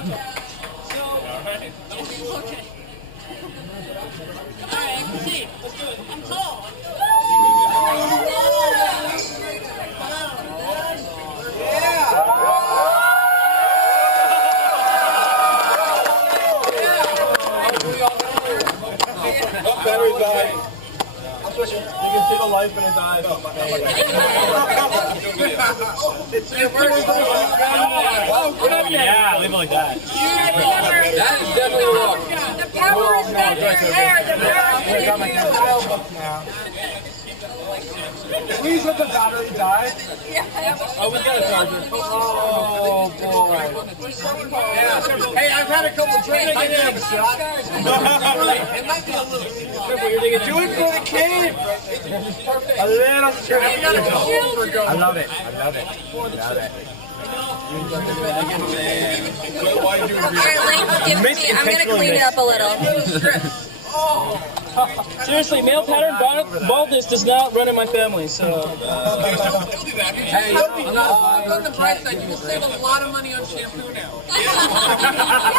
Okay. Alright, proceed. Let's do it. I'm tall. Battery died. I'm switching. You can see the life in his eyes. Yeah, leave it like that. That is definitely wrong. The power is not there. The power is now. Please let the battery die. Oh, we got a charger. Oh, boy. Yeah. Hey, I've had a couple drinks. I can have a shot. It might be a little. Do it for the kid. A little straight. I love it. I love it. I love it. Alright, Link, give me. I'm gonna clean it up a little. Seriously, male pattern baldness does not run in my family, so... Hey, on the bright side, you will save a lot of money on shampoo now.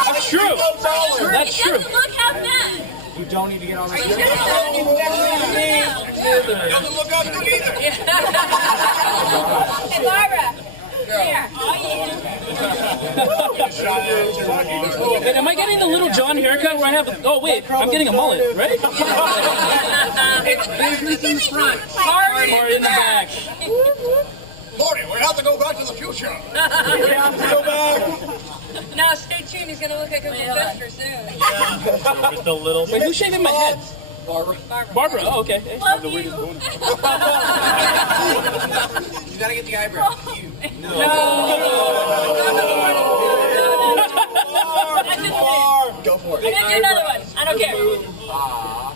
That's true. That's true. It doesn't look half bad. You don't need to get on the Are you sure it's not? Doesn't look up good either. Hey, Barbara. There. Oh, yeah. Wait, am I getting the little John haircut where I have... Oh, wait, I'm getting a mullet, right? It's business in the front. Party Or in the back. Morty, we have to go back to the future. We have to go back. Now, stay tuned. He's gonna look like a professor soon. With the little... Wait, who's shaving my head? Barbara. Oh, okay. Hey. Love you. You gotta get the eyebrow. That's just me. Go for I'm gonna do another one. I don't care.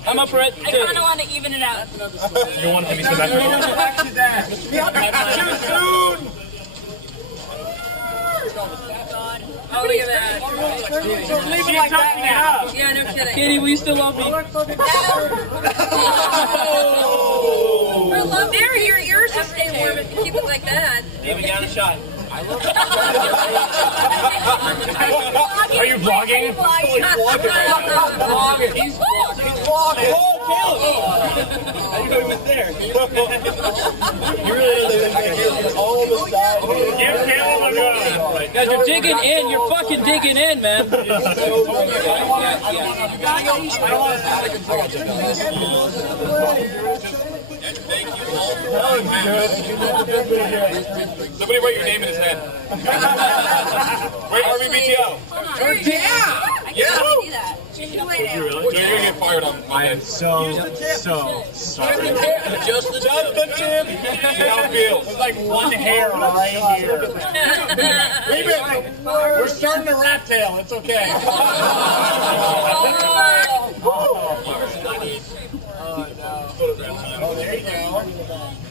I'm up for it. I kind of want to even it out. You want to be so back? Back to that. Too soon. Oh, look at that. Leave it like that now. Yeah, no kidding. Katie, will you still love me? For love, there, your ears will stay warm if you keep it like that. David, get a shot. Are you vlogging? Vlogging. He's vlogging. Oh, Caleb! I didn't know he was there. You really didn't all the time. Give Caleb a go. Guys, you're digging in. You're fucking digging in, man. I don't want to out of control. Somebody write your name in his head. Write RBBTO. I can't really do that. You're gonna get fired on. I am so sorry. Just the tip. See how it feels. There's like one hair right here. Leave it. We're starting a rat tail. It's okay. Oh, there you go.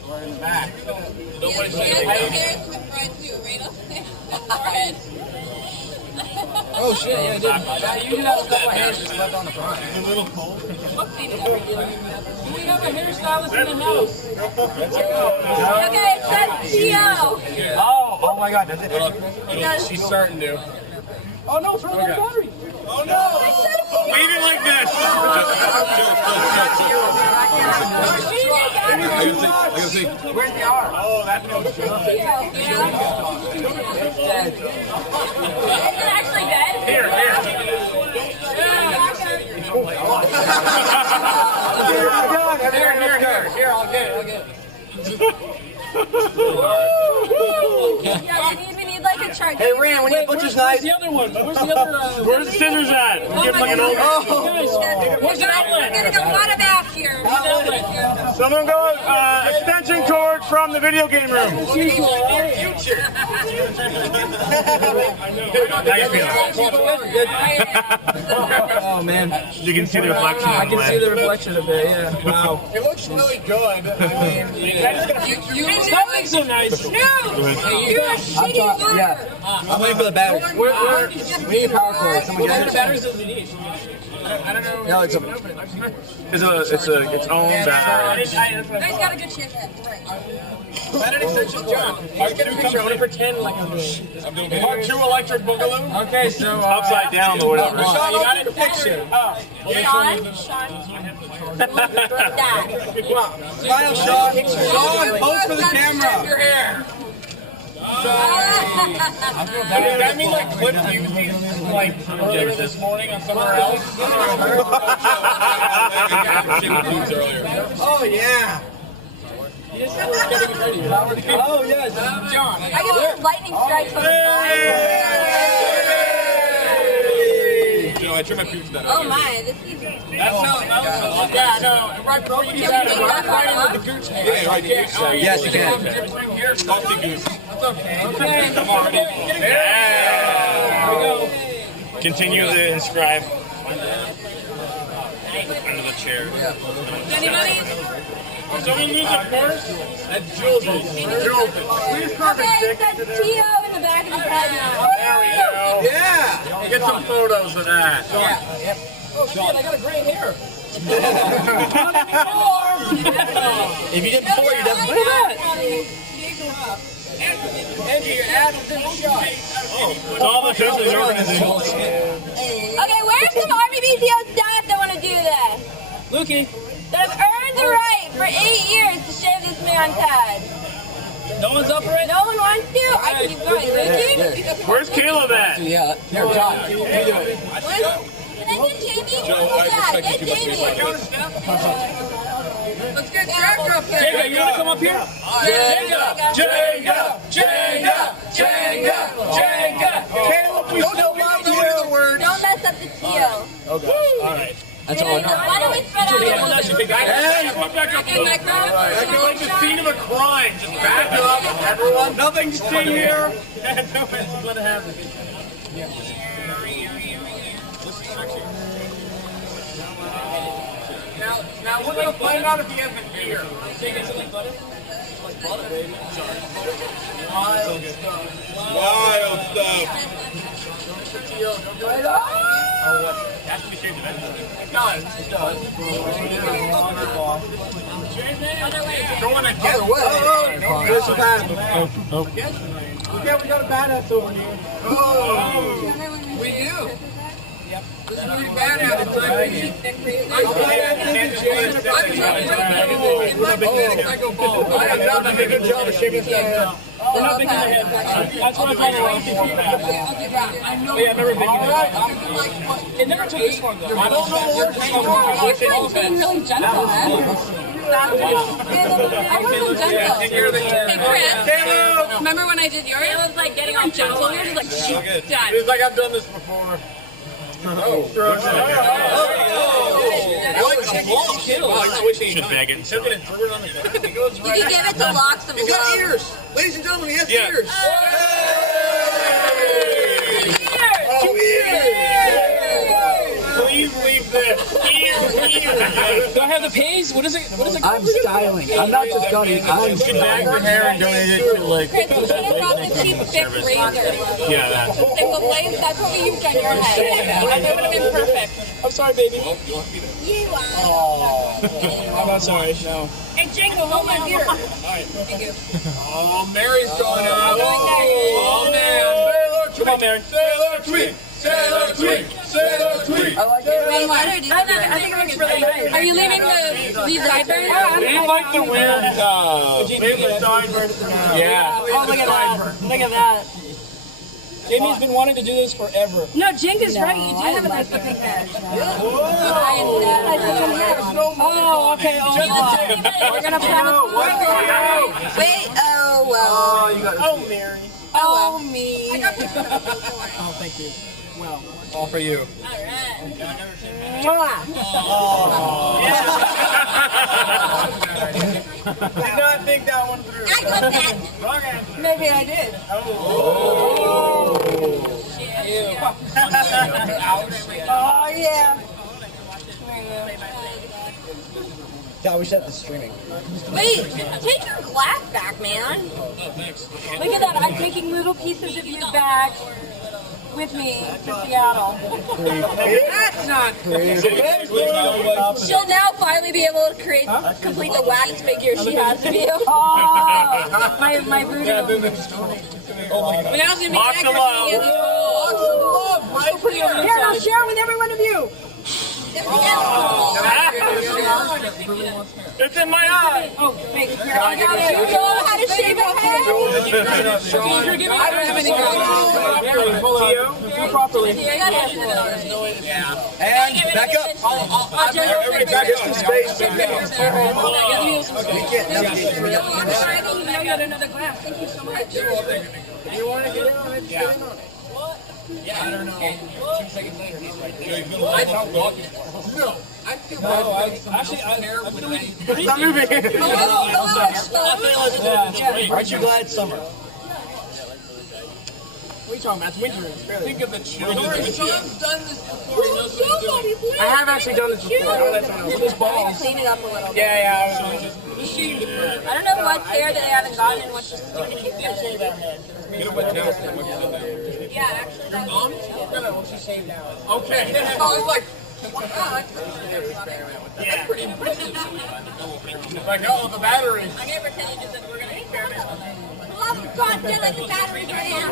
We're in the back. Nobody say Oh shit, yeah, I did. You did have a couple of hairs just left on the front. A little cold. We have a hairstylist in the house. Okay, it says Gio. Oh my god, does it? She's starting to. Oh no, throw that battery. Oh no! Leave it like this. I can see. Where's the R? Oh, that's no joke. Is it actually dead? Here. Here, I'll get it. Yeah, we need like a chart. Hey, Ran, we need butcher's knife. Where's the other one? Where's the other? Where's the scissors at? Give like an old. Guys, where's the We're outlet? gonna go out of bath here. Someone go extension cord from the video game room. Future. How you feel? Oh man, You can see the reflection. I can see the reflection of it. Yeah. Wow. It looks really good. I mean, Stop being so nice. No! You're a shitty word. Yeah. I'm waiting for the batteries. We need power cord. Someone get it. batteries does we need? I don't know. No, it's a. It's its own battery. Guys got a good chance at it. Right. That extension, John. Part 2 comes. I'm gonna pretend like I'm doing it. Part 2 electric boogaloo. Okay, so Upside down or whatever. Sean, you got a picture. Sean. Dad. Smile, Sean. Sean, pose for the camera. Your hair. Does that mean like Cliff used these like earlier this morning on somewhere else? Oh, yeah. Oh, yes. John. I get those lightning strikes on the side. I trim my pubes down. Oh my, this is... That's how. Yeah, no. Right before you do that, right into the goose hair. Yeah, right. Yes, you can. Here, stop the goose. That's okay. There we go. Continue to inscribe. Under the chair. Anybody? So we lose it first? That's Jules. Please carve Okay, that's Tio in the back of his head now. There we go. Yeah. Get some photos of that. Oh, shit, I got a gray hair. If you did before, you definitely did that. Andy, your ad was in the shot. It's all the fifth organizations. Okay, where's some RBBCO staff that want to do this? Lukey. That have earned the right for 8 years to shave this man's head. No one's up for it? No one wants to? I can keep going. Lucy? Where's Caleb at? Yeah. Here, John. You do it. Can I get Jamie? Yeah, get Jamie. Let's get Jack up there. Jenga, you want to come up here? Jenga. Caleb, we still love you. Don't mess up the Tio. Okay. All right. That's all I know. Why don't we spread out a little bit? Hey, come back up. Okay, Microbe. That's like the scene of a crime. Just back up, everyone. Nothing to see here. Let it happen. Now we're gonna find out if he has a beer. Wild stuff. Has to be shaved eventually. It does. Going against Other way. There's a bad. Okay, we got a badass over here. We do. This is really badass. It's like I go bald. I have done a good job of shaving his head. We're not thinking ahead. That's what I'm trying to Yeah, I've never been here. It never took this long though. I don't know where it's You're being really gentle, man. Hey, Chris. Remember when I did yours? It was like getting all gentle. Yours was like, done. It's like I've done this before. I like the block. Should bag it and sell it. You can give it to Locks of He's got Love. ears. Ladies and gentlemen, he has ears. Oh, Please leave this. Do I have the pays? What is it? I'm styling. I'm not just gunning. I'm Bag your hair and donate it to like. Chris, you should have brought the cheap thick razor. Yeah, that. Single blade, that's what we used on your head. That would have been perfect. I'm sorry, baby. You are. I'm not sorry. No. Hey, Jacob, hold my beer. Oh, Mary's going on. Oh, man. Come on, Mary. Sailor tweet. Sailor tweet. Sailor tweet. I like it. I think it looks really nice. Are you leaving these sideburns? They like the weird, yeah. Oh, look at that. Look at that. Jamie's been wanting to do this forever. No, Jink is right. You do have a nice looking head. Oh, okay. Oh, we're gonna promise. Wait. Oh, well. Oh, Mary. Oh, me. Oh, thank you. Well, all for you. Did not think that one through. I got that. Wrong answer. Maybe I did. Oh, yeah. Yeah, we set the streaming. Wait, take your glass back, man. Look at that. I'm taking little pieces of you back. with me to Seattle. That's not crazy. She'll now finally be able to complete the wax figure she has of you. Oh, my voodoo. But now it's gonna be extra easy. Here, I'll share with every one of you. It's in my eye. Oh, wait. You know how to shave a head? I don't have any do properly. And back up. Everybody back up to space. You got another glass. Thank you so much. You want to get in on it? Get in on it. Yeah, I don't know. 2 seconds later, he's right there. No, I feel bad. Actually, I'm feeling stop moving. Aren't you glad it's summer? What are you talking about? It's winter. Think of the children. Sean's done this before. He knows what he's doing. I have actually done this before. I'll let you know. With this ball. Clean it up a little bit. Yeah. I don't know what's there that they haven't gotten and what's just going to keep it. Yeah, actually, that's No, she shaved out. Okay. I was like, wow, that's Yeah. Like, oh, the battery. I'm going to pretend you just said we're going to experiment. Love God, get like the batteries right now.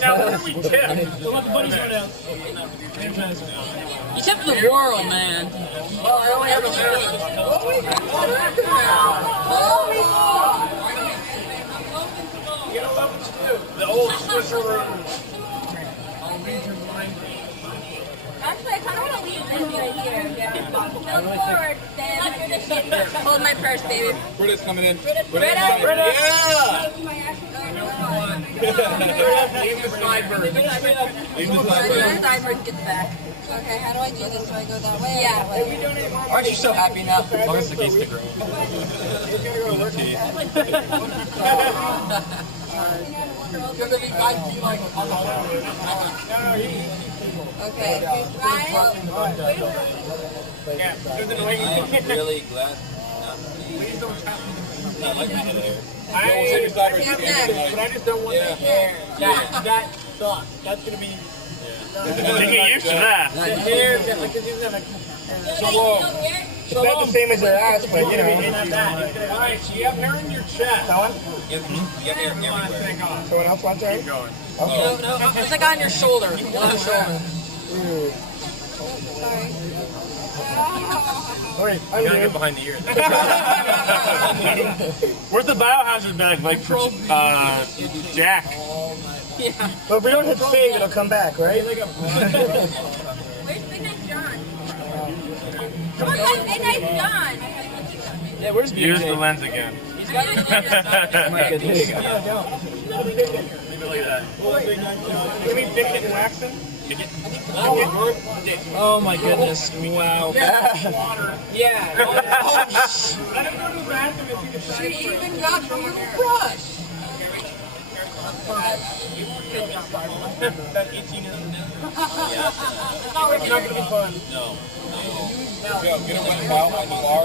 Now, what do we tip? Don't let the bunnies run out. You tipped the world, man. Well, I only have a battery. The old switcheroo. Actually, I kind of want to leave this right here. Yeah. Look forward, stand under the shit. Hold my purse, baby. Britta's coming in. Britta. Yeah. Leave the sideburns. Leave the The sideburns. sideburn gets back. Okay, how do I do this? Do I go that way? Yeah. Aren't you so happy now? It's the case to grow. Okay. Ryan? Really glad. Not like my hair. I just don't want the hair. That sucks. That's going to be... You get used to that. The hair, because he's not So it's not the same as your ass, but you know. Alright, so you have hair in your chest. That one? You get hair everywhere. Someone else wants hair? No, it's like on your shoulder. On your shoulder. Sorry. Wait, You gotta get behind the ear. Where's the biohazard bag, like for Jack? Yeah. But if we don't hit save, it'll come back, right? Where's Midnight John? Come on, guys, Midnight John. Yeah, where's Use the lens again. He's got There you go. Leave it like that. Can we dip it in waxing? Oh my goodness! Wow. Yeah. She even got the little brush. That 18 isn't it? It's not going to be fun. No. Go, get it wet out on the bar.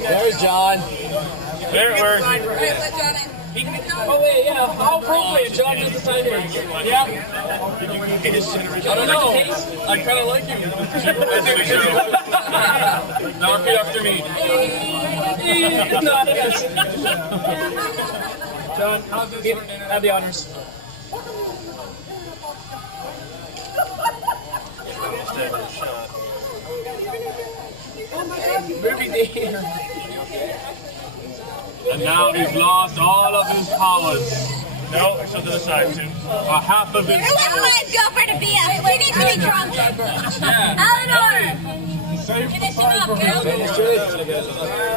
There's John. There it works. Alright, let John in. Oh wait, yeah. How appropriate. John does the sideburns. Yeah. I don't know. I kind of like you. Now repeat after me. John, have the honors. Movie theater. And now he's lost all of his powers. No, so to the side too. Half of his Who wants powers. my girlfriend to be up? She needs to be drunk. Eleanor! Finish him up, girl.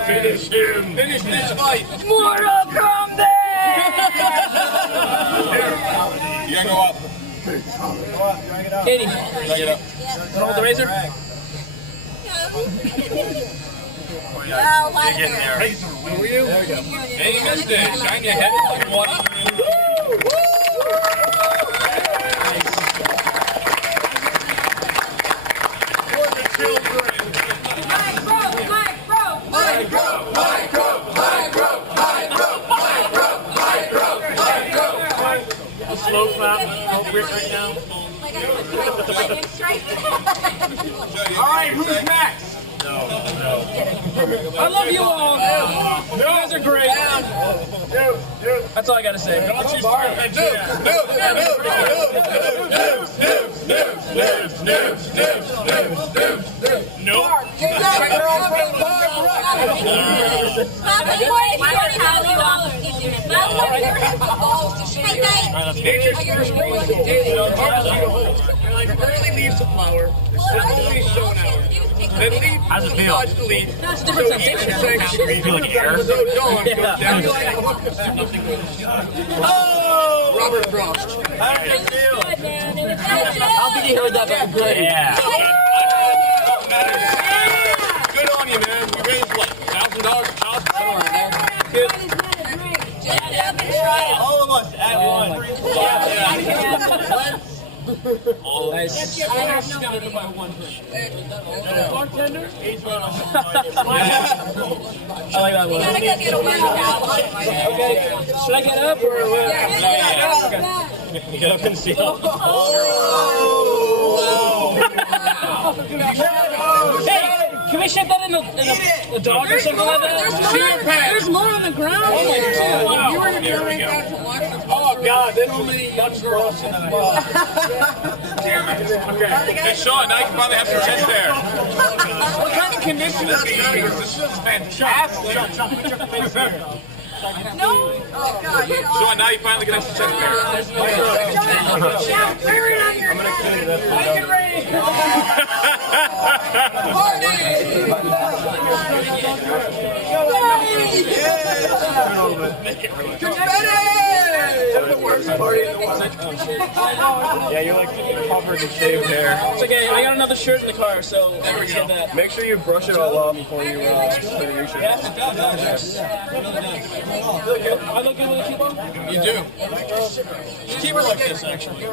Finish him. Finish this fight. Mortal Kombat! You gotta go up. Katie, Drag it up. hold the razor. Oh, Get in there. Who are you? There we go. Hey, you missed it. Shine your head like water. straight. All right, who's next? No. I love you all. You guys are great. That's all I gotta say. No. Early leaves the flower. Simply shown out. Then leave. How's it feel? That's a different sensation. Feel like air? Oh! Robert Frost. How does it feel? Good, man. And it's I don't think you heard that, but great. Yeah. Good on you, man. You raised what? $1,000 a house? All of us at once. Nice. I have no idea. Bartender? I like that one. Gotta go get a workout. Okay. Should I get up or what? Get up and see. Hey, can we ship that in a dog or something like that? There's more on the ground. Oh my God. Wow. There we go. Oh God, this is gross. Okay. Hey, Sean, now you can finally have some chest hair. What kind of condition is this? This is fantastic. No. Oh God. Sean, now you finally get some chest hair. Shout, wear it on your head. That's the worst party in the world. Yeah, you're like covered in shaved hair. It's okay, I got another shirt in the car, so I can get that. Make sure you brush it all off before you put a new shirt. Yeah? I look good with a keep on? You do. Just keep her like this, actually.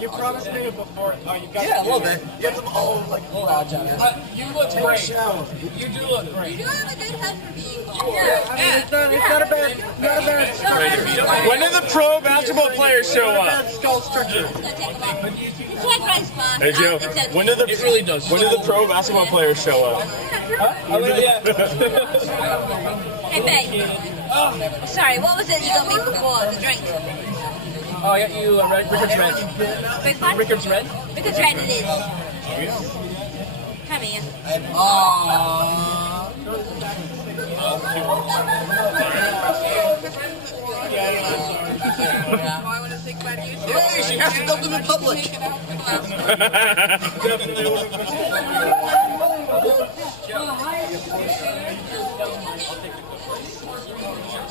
You promised me before. Oh, you got Yeah, a little bit. Get them all like lodge out. You look great. You do look great. You have a good head for being bald. It's not a bad structure. When did the pro basketball players show up? Skull structure. It's gonna take a while. It's like rice box. Hey Joe, when did the It really does. when did the pro basketball players show up? Yeah. Hey, babe. Sorry, what was it you got me before? The drink. Oh, I got you Rickard's Red. Big one? Rickard's Red? Because right it is. Come here. Hey, she has to dump them in public.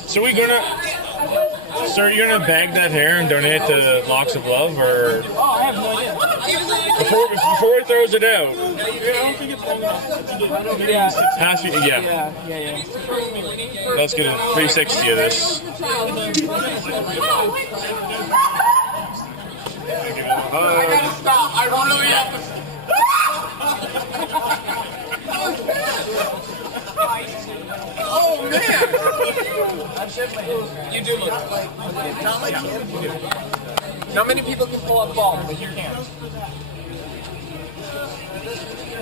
So we gonna, so are you gonna bag that hair and donate it to Locks of Love, or Oh, I have no idea. before he throws it out? Yeah. Has to, yeah. Yeah. Let's get a 360 of this. I gotta stop. I really have to. Oh man! You do look good. Not many people can pull off balls, but you can.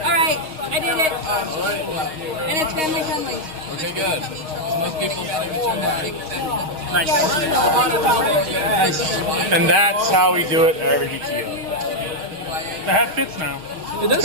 All right, I did it. And it's family friendly. Okay, good. Most people Nice. And that's how we do it at every BTO. The hat fits now. It does.